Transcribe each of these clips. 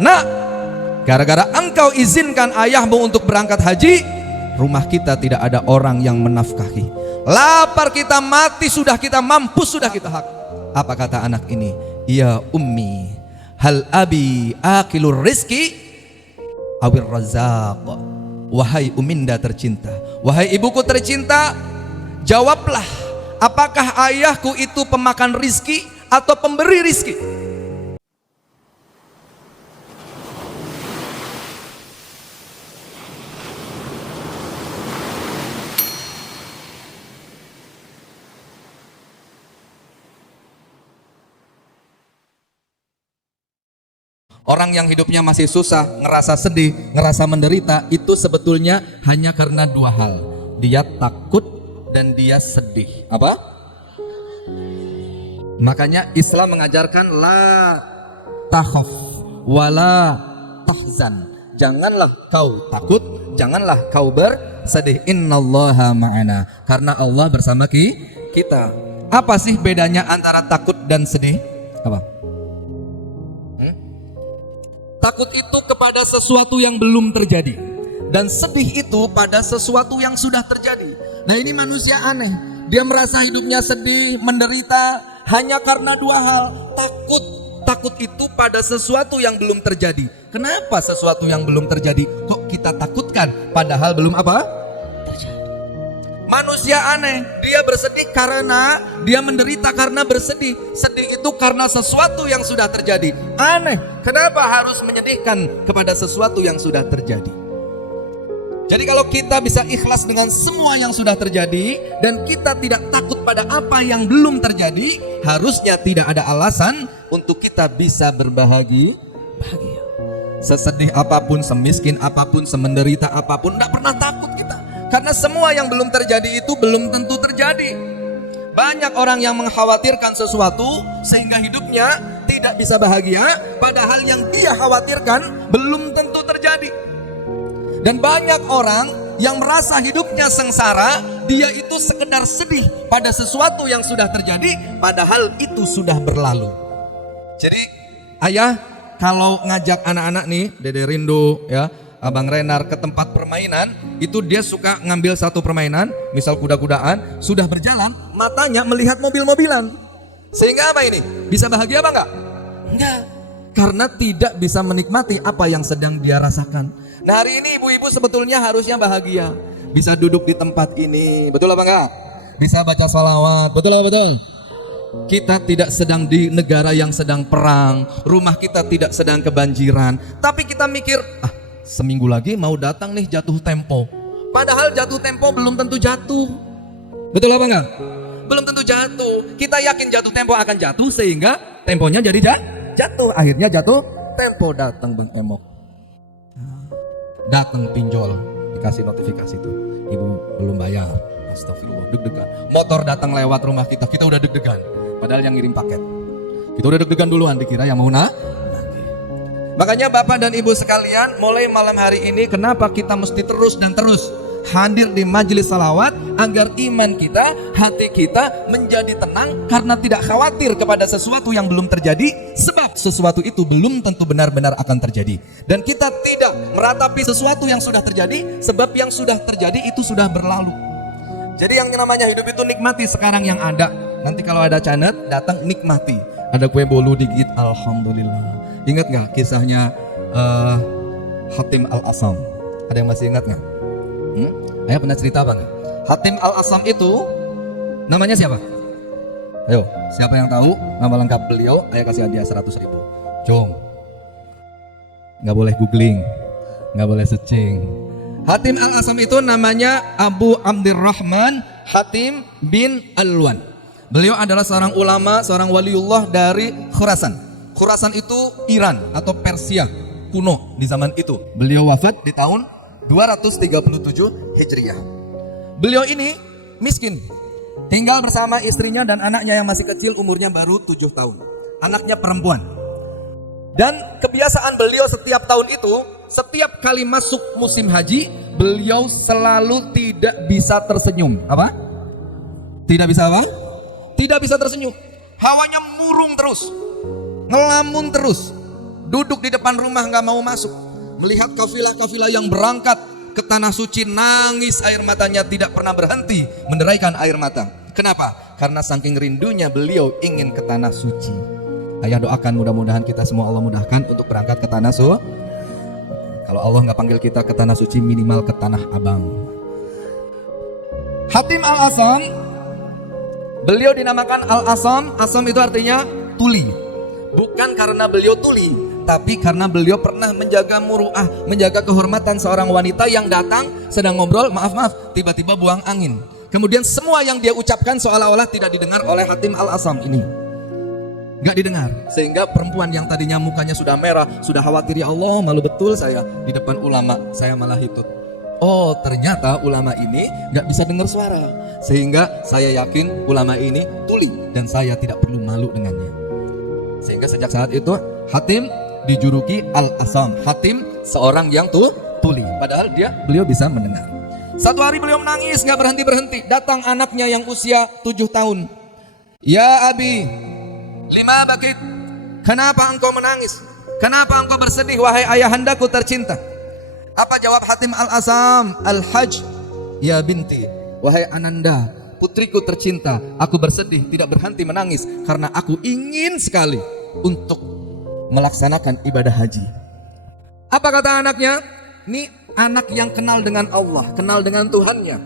Nak, gara-gara engkau izinkan ayahmu untuk berangkat haji, rumah kita tidak ada orang yang menafkahi. Lapar kita, mati sudah kita, mampus sudah kita hak. Apa kata anak ini? Ya ummi, hal abi akilur rizki awir razaq. Wahai uminda tercinta, wahai ibuku tercinta, jawablah, apakah ayahku itu pemakan rizki atau pemberi rizki? Orang yang hidupnya masih susah, ngerasa sedih, ngerasa menderita, itu sebetulnya hanya karena dua hal. Dia takut dan dia sedih. Apa? Makanya Islam mengajarkan la takhaf wala tahzan. Janganlah kau takut, janganlah kau bersedih. Innallaha ma'ana. Karena Allah bersama kita. Apa sih bedanya antara takut dan sedih? Apa? Takut itu kepada sesuatu yang belum terjadi, dan sedih itu pada sesuatu yang sudah terjadi. Nah, ini manusia aneh. Dia merasa hidupnya sedih, menderita hanya karena dua hal. Takut itu pada sesuatu yang belum terjadi. Kenapa sesuatu yang belum terjadi kok kita takutkan padahal belum apa? Manusia aneh, dia bersedih karena dia menderita karena bersedih. Sedih itu karena sesuatu yang sudah terjadi. Aneh, kenapa harus menyedihkan kepada sesuatu yang sudah terjadi? Jadi kalau kita bisa ikhlas dengan semua yang sudah terjadi dan kita tidak takut pada apa yang belum terjadi, harusnya tidak ada alasan untuk kita bisa bahagia. Sesedih apapun, semiskin apapun, semenderita apapun, tidak pernah takut kita. Karena semua yang belum terjadi itu belum tentu terjadi. Banyak orang yang mengkhawatirkan sesuatu sehingga hidupnya tidak bisa bahagia, padahal yang dia khawatirkan belum tentu terjadi. Dan banyak orang yang merasa hidupnya sengsara, dia itu sekedar sedih pada sesuatu yang sudah terjadi, padahal itu sudah berlalu. Jadi ayah kalau ngajak anak-anak nih, Dede Rindu ya, Abang Renar ke tempat permainan, itu dia suka ngambil satu permainan, misal kuda-kudaan, sudah berjalan, matanya melihat mobil-mobilan. Sehingga apa ini? Bisa bahagia apa enggak? Enggak. Karena tidak bisa menikmati apa yang sedang dia rasakan. Nah, hari ini ibu-ibu sebetulnya harusnya bahagia. Bisa duduk di tempat ini, betul apa enggak? Bisa baca sholawat, betul apa betul? Kita tidak sedang di negara yang sedang perang, rumah kita tidak sedang kebanjiran, tapi kita mikir, seminggu lagi mau datang nih jatuh tempo. Padahal jatuh tempo belum tentu jatuh. Betul apa enggak? Belum tentu jatuh. Kita yakin jatuh tempo akan jatuh sehingga temponya jadi jatuh. Akhirnya jatuh tempo, datang Bang Emok. Datang pinjol, dikasih notifikasi tuh. Ibu belum bayar. Astagfirullah, deg-degan. Motor datang lewat rumah kita, kita udah deg-degan. Padahal yang ngirim paket. Kita udah deg-degan duluan, dikira yang mau Makanya Bapak dan Ibu sekalian, mulai malam hari ini kenapa kita mesti terus dan terus hadir di majelis salawat agar iman kita, hati kita menjadi tenang karena tidak khawatir kepada sesuatu yang belum terjadi, sebab sesuatu itu belum tentu benar-benar akan terjadi. Dan kita tidak meratapi sesuatu yang sudah terjadi, sebab yang sudah terjadi itu sudah berlalu. Jadi yang namanya hidup itu nikmati sekarang yang ada. Nanti kalau ada canet datang nikmati. Ada kue bolu digigit, alhamdulillah. Ingat nggak kisahnya Hatim Al-Asam? Ada yang masih ingat nggak? Ayah pernah cerita apa nggak? Hatim Al-Asam itu namanya siapa? Ayo, siapa yang tahu nama lengkap beliau? Ayah kasih hadiah 100.000. Jom. Nggak boleh googling, nggak boleh searching. Hatim Al-Asam itu namanya Abu Abdurrahman Hatim bin Alwan. Beliau adalah seorang ulama, seorang waliullah dari Khurasan. Khurasan itu Iran atau Persia kuno di zaman itu. Beliau wafat di tahun 237 Hijriah. Beliau ini miskin, tinggal bersama istrinya dan anaknya yang masih kecil, umurnya baru 7 tahun. Anaknya perempuan. Dan kebiasaan beliau setiap tahun itu, setiap kali masuk musim haji, beliau selalu tidak bisa tersenyum. Apa? Tidak bisa apa? Tidak bisa tersenyum. Hawanya murung terus, ngelamun terus. duduk di depan rumah nggak mau masuk. Melihat kafilah-kafilah yang berangkat ke tanah suci, nangis air matanya tidak pernah berhenti menderaikan air mata. Kenapa? Karena saking rindunya beliau ingin ke tanah suci. Ayah doakan mudah-mudahan kita semua Allah mudahkan untuk berangkat ke tanah suci. Kalau Allah nggak panggil kita ke tanah suci, minimal ke tanah abang. Hatim Al-Asam, beliau dinamakan Al-Asam. Asam itu artinya tuli. Bukan karena beliau tuli, tapi karena beliau pernah menjaga muruah, menjaga kehormatan seorang wanita yang datang sedang ngobrol, maaf, tiba-tiba buang angin. Kemudian semua yang dia ucapkan seolah-olah tidak didengar oleh Hatim Al-Asam ini. Gak didengar, sehingga perempuan yang tadinya mukanya sudah merah, sudah khawatir, ya Allah malu betul saya di depan ulama, saya malah hitut. Oh ternyata ulama ini gak bisa dengar suara, sehingga saya yakin ulama ini tuli dan saya tidak perlu malu dengannya. Sehingga sejak saat itu Hatim dijuluki Al-Asam. Hatim seorang yang tuli, padahal beliau bisa mendengar. Satu hari beliau menangis gak berhenti-berhenti. Datang anaknya yang usia 7 tahun. Ya Abi, lima bakit, kenapa engkau menangis? Kenapa engkau bersedih wahai ayahandaku tercinta? Apa jawab Hatim Al-Asam? Al-Hajj ya binti, wahai Ananda, putriku tercinta, aku bersedih tidak berhenti menangis karena aku ingin sekali untuk melaksanakan ibadah haji. Apa kata anaknya? Ini anak yang kenal dengan Allah, kenal dengan Tuhannya.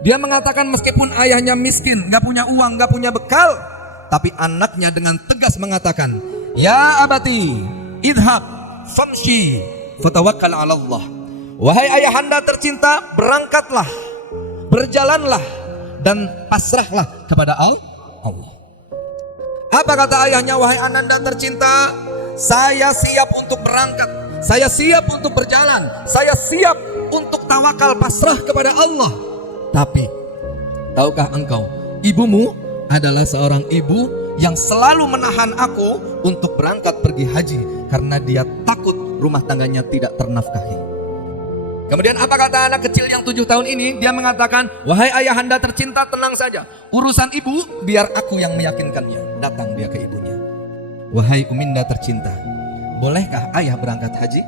Dia mengatakan meskipun ayahnya miskin, gak punya uang, gak punya bekal, tapi anaknya dengan tegas mengatakan, ya abati, idhab, famshi, fatawakkal ala Allah. Wahai ayahanda tercinta, berangkatlah, berjalanlah, dan pasrahlah kepada Allah. Apa kata ayahnya? Wahai ananda tercinta, saya siap untuk berangkat, saya siap untuk berjalan, saya siap untuk tawakal pasrah kepada Allah. Tapi, tahukah engkau, ibumu adalah seorang ibu yang selalu menahan aku untuk berangkat pergi haji karena dia takut rumah tangganya tidak ternafkahi. Kemudian apa kata anak kecil yang 7 tahun ini? Dia mengatakan, wahai ayahanda tercinta, tenang saja, urusan ibu biar aku yang meyakinkannya. Datang dia ke ibunya. Wahai uminda tercinta, bolehkah ayah berangkat haji?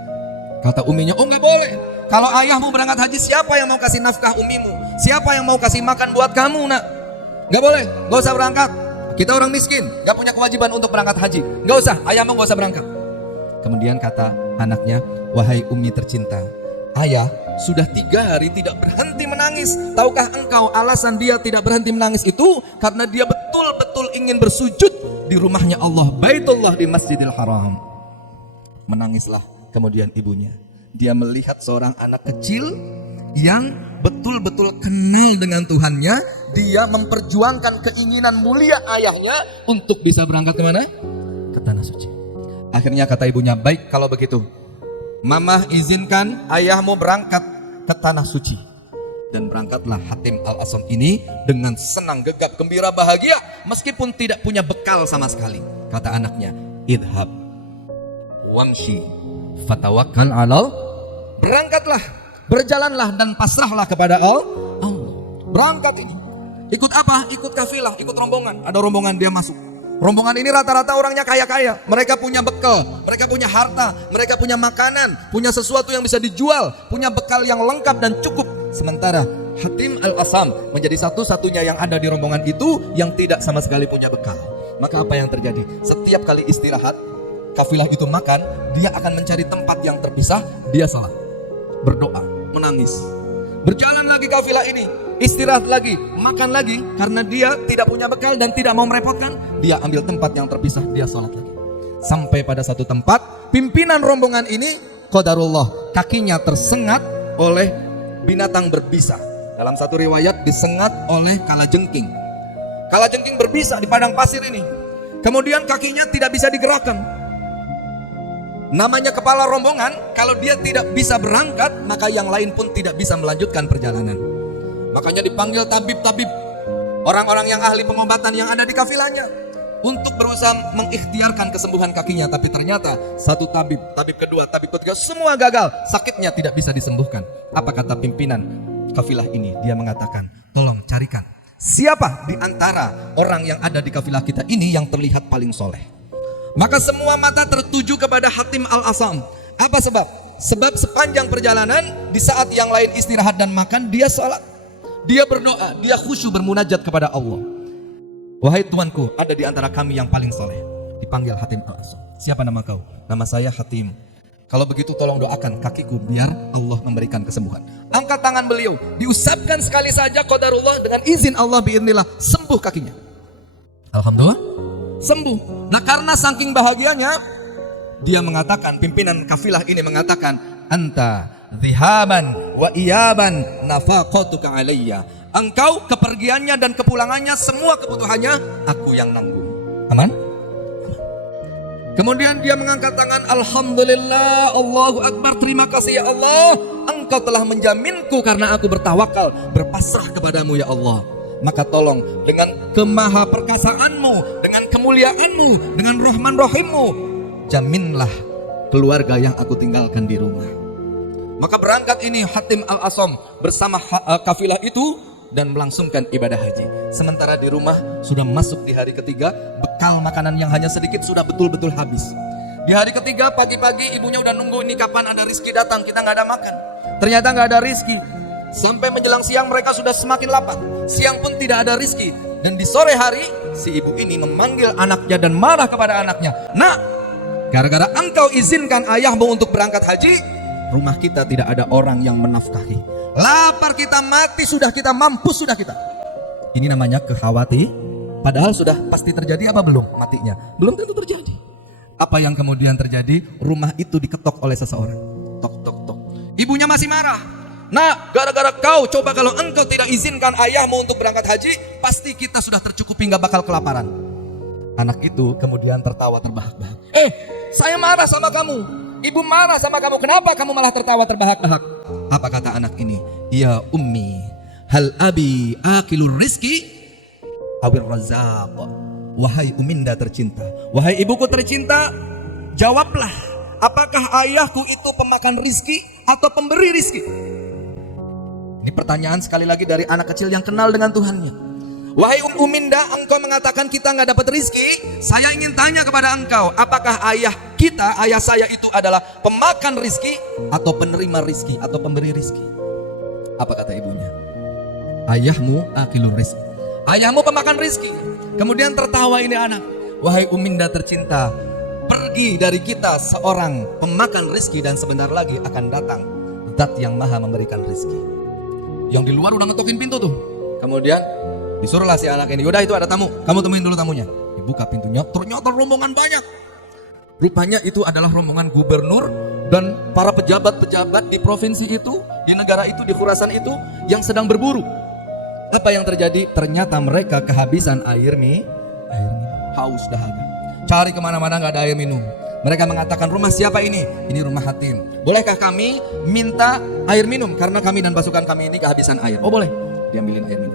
Kata uminya, oh nggak boleh. Kalau ayahmu berangkat haji, siapa yang mau kasih nafkah umimu? Siapa yang mau kasih makan buat kamu nak? Gak boleh, gak usah berangkat. Kita orang miskin, gak punya kewajiban untuk berangkat haji. Gak usah, ayahmu gak usah berangkat. Kemudian kata anaknya, wahai umi tercinta, ayah sudah 3 hari tidak berhenti menangis. Tahukah engkau alasan dia tidak berhenti menangis itu? Karena dia betul-betul ingin bersujud di rumahnya Allah, Baitullah di Masjidil Haram. Menangislah kemudian ibunya. Dia melihat seorang anak kecil yang betul-betul kenal dengan Tuhannya. Dia memperjuangkan keinginan mulia ayahnya untuk bisa berangkat kemana? Ke tanah suci. Akhirnya kata ibunya, baik kalau begitu, Mama izinkan ayahmu berangkat ke tanah suci. Dan berangkatlah Hatim Al-Asam ini dengan senang, gegap, gembira, bahagia, meskipun tidak punya bekal sama sekali. Kata anaknya, idhab wamshi fatawakkal alal. Berangkatlah, berjalanlah dan pasrahlah kepada Allah. Berangkat ini. Ikut apa? Ikut kafilah, ikut rombongan. Ada rombongan dia masuk. Rombongan ini rata-rata orangnya kaya-kaya. Mereka punya bekal, mereka punya harta, mereka punya makanan, punya sesuatu yang bisa dijual, punya bekal yang lengkap dan cukup. Sementara Hatim Al-Asam menjadi satu-satunya yang ada di rombongan itu yang tidak sama sekali punya bekal. Maka apa yang terjadi? Setiap kali istirahat, kafilah itu makan, dia akan mencari tempat yang terpisah, dia salat, berdoa, menangis. Berjalan lagi kafilah ini, istirahat lagi, makan lagi, karena dia tidak punya bekal dan tidak mau merepotkan, dia ambil tempat yang terpisah, dia sholat lagi. Sampai pada satu tempat, pimpinan rombongan ini, qadarullah, kakinya tersengat oleh binatang berbisa. Dalam satu riwayat disengat oleh kalajengking. Kalajengking berbisa di padang pasir ini. Kemudian kakinya tidak bisa digerakkan. Namanya kepala rombongan, kalau dia tidak bisa berangkat, maka yang lain pun tidak bisa melanjutkan perjalanan. Makanya dipanggil tabib-tabib, orang-orang yang ahli pengobatan yang ada di kafilahnya, untuk berusaha mengikhtiarkan kesembuhan kakinya. Tapi ternyata satu tabib, tabib kedua, tabib ketiga, semua gagal, sakitnya tidak bisa disembuhkan. Apa kata pimpinan kafilah ini? Dia mengatakan, tolong carikan siapa di antara orang yang ada di kafilah kita ini yang terlihat paling soleh. Maka semua mata tertuju kepada Hatim Al-Asam. Apa sebab? Sebab sepanjang perjalanan, di saat yang lain istirahat dan makan, dia salat, dia berdoa, dia khusyuk bermunajat kepada Allah. Wahai Tuanku, ada di antara kami yang paling soleh. Dipanggil Hatim Al-Asam. Siapa nama kau? Nama saya Hatim. Kalau begitu tolong doakan kakiku biar Allah memberikan kesembuhan. Angkat tangan beliau, diusapkan sekali saja qadarullah, dengan izin Allah biidznillah sembuh kakinya. Alhamdulillah sembuh. Nah karena saking bahagianya, dia mengatakan, pimpinan kafilah ini mengatakan, anta dhihaban wa iyaban nafaqatuka alayya. Engkau kepergiannya dan kepulangannya, semua kebutuhannya aku yang nanggung. Aman? Kemudian dia mengangkat tangan, Alhamdulillah, Allahu Akbar, terima kasih ya Allah, Engkau telah menjaminku karena aku bertawakal, berpasrah kepadamu ya Allah. Maka tolong dengan kemahaperkasaanmu, dengan kemuliaanmu, dengan rahman rahimmu, jaminlah keluarga yang aku tinggalkan di rumah. Maka berangkat ini Hatim Al-Asam bersama kafilah itu dan melangsungkan ibadah haji. Sementara di rumah sudah masuk di hari ketiga, bekal makanan yang hanya sedikit sudah betul-betul habis. Di hari ketiga pagi-pagi ibunya udah nunggu, ini kapan ada rizki datang, kita nggak ada makan. Ternyata nggak ada rizki. Sampai menjelang siang mereka sudah semakin lapar. Siang pun tidak ada rizki. Dan di sore hari si ibu ini memanggil anaknya dan marah kepada anaknya. Nak, gara-gara engkau izinkan ayahmu untuk berangkat haji, rumah kita tidak ada orang yang menafkahi. Lapar kita, mati sudah kita, mampus sudah kita. Ini namanya kekhawatiran. Padahal sudah pasti terjadi apa belum matinya? Belum tentu terjadi. Apa yang kemudian terjadi? Rumah itu diketok oleh seseorang. Tok tok tok. Ibunya masih marah. Nah, gara-gara kau, coba kalau engkau tidak izinkan ayahmu untuk berangkat haji, pasti kita sudah tercukupi, nggak bakal kelaparan. Anak itu kemudian tertawa terbahak-bahak. Saya marah sama kamu. Ibu marah sama kamu, kenapa kamu malah tertawa terbahak-bahak? Apa kata anak ini? Ya ummi, hal abi akilur rizki awir razaq. Wahai uminda tercinta, wahai ibuku tercinta, jawablah, apakah ayahku itu pemakan rizki atau pemberi rizki? Ini pertanyaan sekali lagi dari anak kecil yang kenal dengan Tuhannya. Wahai Uminda, engkau mengatakan kita nggak dapat rizki. Saya ingin tanya kepada engkau, apakah ayah kita, ayah saya itu adalah pemakan rizki atau penerima rizki atau pemberi rizki? Apa kata ibunya? Ayahmu akilur rizki. Ayahmu pemakan rizki. Kemudian tertawa ini anak. Wahai Uminda tercinta, pergi dari kita seorang pemakan rizki dan sebentar lagi akan datang Zat yang maha memberikan rizki. Yang di luar udah ngetokin pintu tuh. Kemudian disuruhlah si anak ini, udah itu ada tamu, kamu temuin dulu tamunya. Dibuka pintunya, ternyata rombongan banyak. Rupanya itu adalah rombongan gubernur dan para pejabat-pejabat di provinsi itu, di negara itu, di Khurasan itu yang sedang berburu. Apa yang terjadi? Ternyata mereka kehabisan air minum, haus dahaga. Cari kemana-mana nggak ada air minum. Mereka mengatakan, rumah siapa ini? Ini rumah Hatim. Bolehkah kami minta air minum? Karena kami dan pasukan kami ini kehabisan air. Oh boleh, diambilin air minum.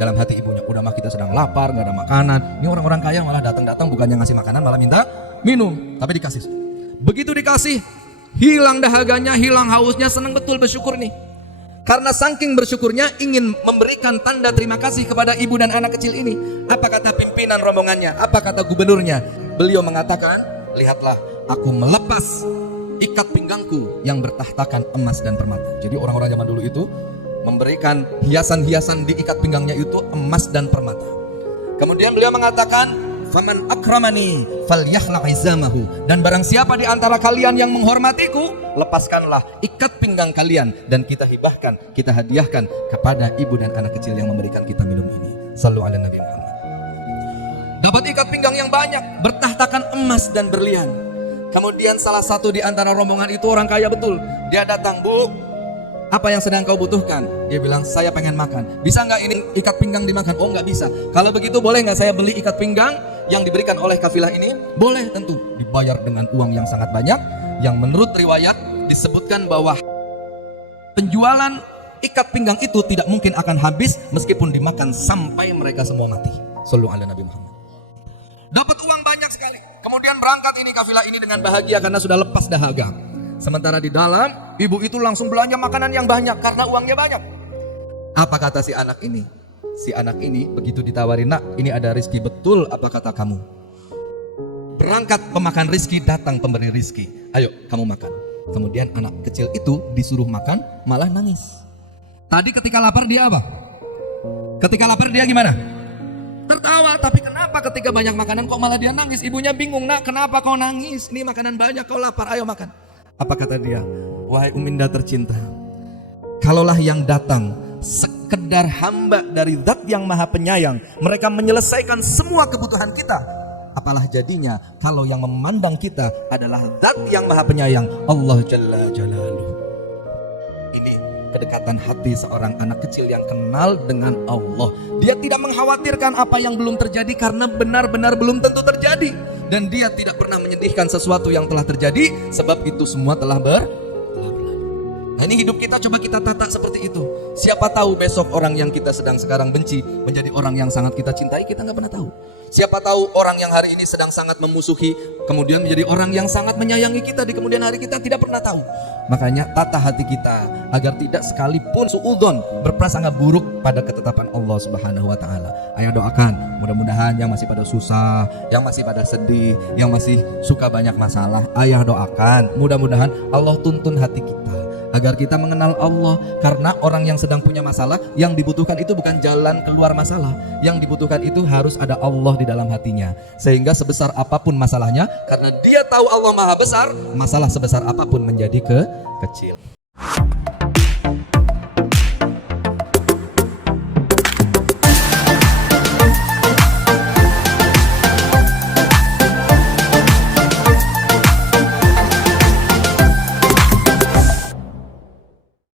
Dalam hati ibunya, udah mah kita sedang lapar, nggak ada makanan. Ini orang-orang kaya malah datang-datang bukannya ngasih makanan, malah minta minum. Tapi dikasih. Begitu dikasih, hilang dahaganya, hilang hausnya, senang betul, bersyukur nih. Karena saking bersyukurnya ingin memberikan tanda terima kasih kepada ibu dan anak kecil ini. Apa kata pimpinan rombongannya? Apa kata gubernurnya? Beliau mengatakan, lihatlah, aku melepas ikat pinggangku yang bertahtakan emas dan permata. Jadi orang-orang zaman dulu itu memberikan hiasan-hiasan di ikat pinggangnya itu emas dan permata. Kemudian beliau mengatakan, faman akramani falyakhlaq izamahu, dan barang siapa di antara kalian yang menghormatiku, lepaskanlah ikat pinggang kalian dan kita hibahkan, kita hadiahkan kepada ibu dan anak kecil yang memberikan kita minum ini. Sallu ala Nabi Muhammad. Dapat ikat pinggang yang banyak, bertahtakan emas dan berlian. Kemudian salah satu di antara rombongan itu orang kaya betul. Dia datang, Bu, apa yang sedang kau butuhkan? Dia bilang, saya pengen makan. Bisa nggak ini ikat pinggang dimakan? Oh nggak bisa. Kalau begitu boleh nggak saya beli ikat pinggang yang diberikan oleh kafilah ini? Boleh tentu. Dibayar dengan uang yang sangat banyak. Yang menurut riwayat disebutkan bahwa penjualan ikat pinggang itu tidak mungkin akan habis meskipun dimakan sampai mereka semua mati. Sallu ala Nabi Muhammad. Dapat uang banyak sekali. Kemudian berangkat ini kafilah ini dengan bahagia karena sudah lepas dahaga. Sementara di dalam, ibu itu langsung belanja makanan yang banyak karena uangnya banyak. Apa kata si anak ini? Si anak ini begitu ditawarin, nak, ini ada rezeki betul, apa kata kamu? berangkat pemakan rizki, datang pemberi rizki. Ayo kamu makan. Kemudian anak kecil itu disuruh makan malah nangis. Tadi ketika lapar dia apa? Ketika lapar dia gimana? Tertawa. Tapi kenapa ketika banyak makanan kok malah dia nangis? Ibunya bingung, nak kenapa kau nangis? Ini makanan banyak, kau lapar, ayo makan. Apa kata dia? Wahai Uminda tercinta, kalaulah yang datang sekedar hamba dari Zat yang Maha Penyayang, mereka menyelesaikan semua kebutuhan kita, apalah jadinya kalau yang memandang kita adalah Zat yang Maha Penyayang, Allah Jalla Jalaluhu. Ini kedekatan hati seorang anak kecil yang kenal dengan Allah. Dia tidak mengkhawatirkan apa yang belum terjadi karena benar-benar belum tentu terjadi. Dan dia tidak pernah menyedihkan sesuatu yang telah terjadi, sebab itu semua telah berlalu. Nah, ini hidup kita coba kita tata seperti itu. Siapa tahu besok orang yang kita sedang sekarang benci menjadi orang yang sangat kita cintai, kita nggak pernah tahu. Siapa tahu orang yang hari ini sedang sangat memusuhi kemudian menjadi orang yang sangat menyayangi kita di kemudian hari, kita tidak pernah tahu. Makanya tata hati kita agar tidak sekalipun suudzon, berprasangka buruk pada ketetapan Allah Subhanahu wa taala. Ayo doakan, mudah-mudahan yang masih pada susah, yang masih pada sedih, yang masih suka banyak masalah, ayah doakan mudah-mudahan Allah tuntun hati kita agar kita mengenal Allah. Karena orang yang sedang punya masalah, yang dibutuhkan itu bukan jalan keluar masalah, yang dibutuhkan itu harus ada Allah di dalam hatinya. Sehingga sebesar apapun masalahnya, karena dia tahu Allah Maha Besar, masalah sebesar apapun menjadi kecil.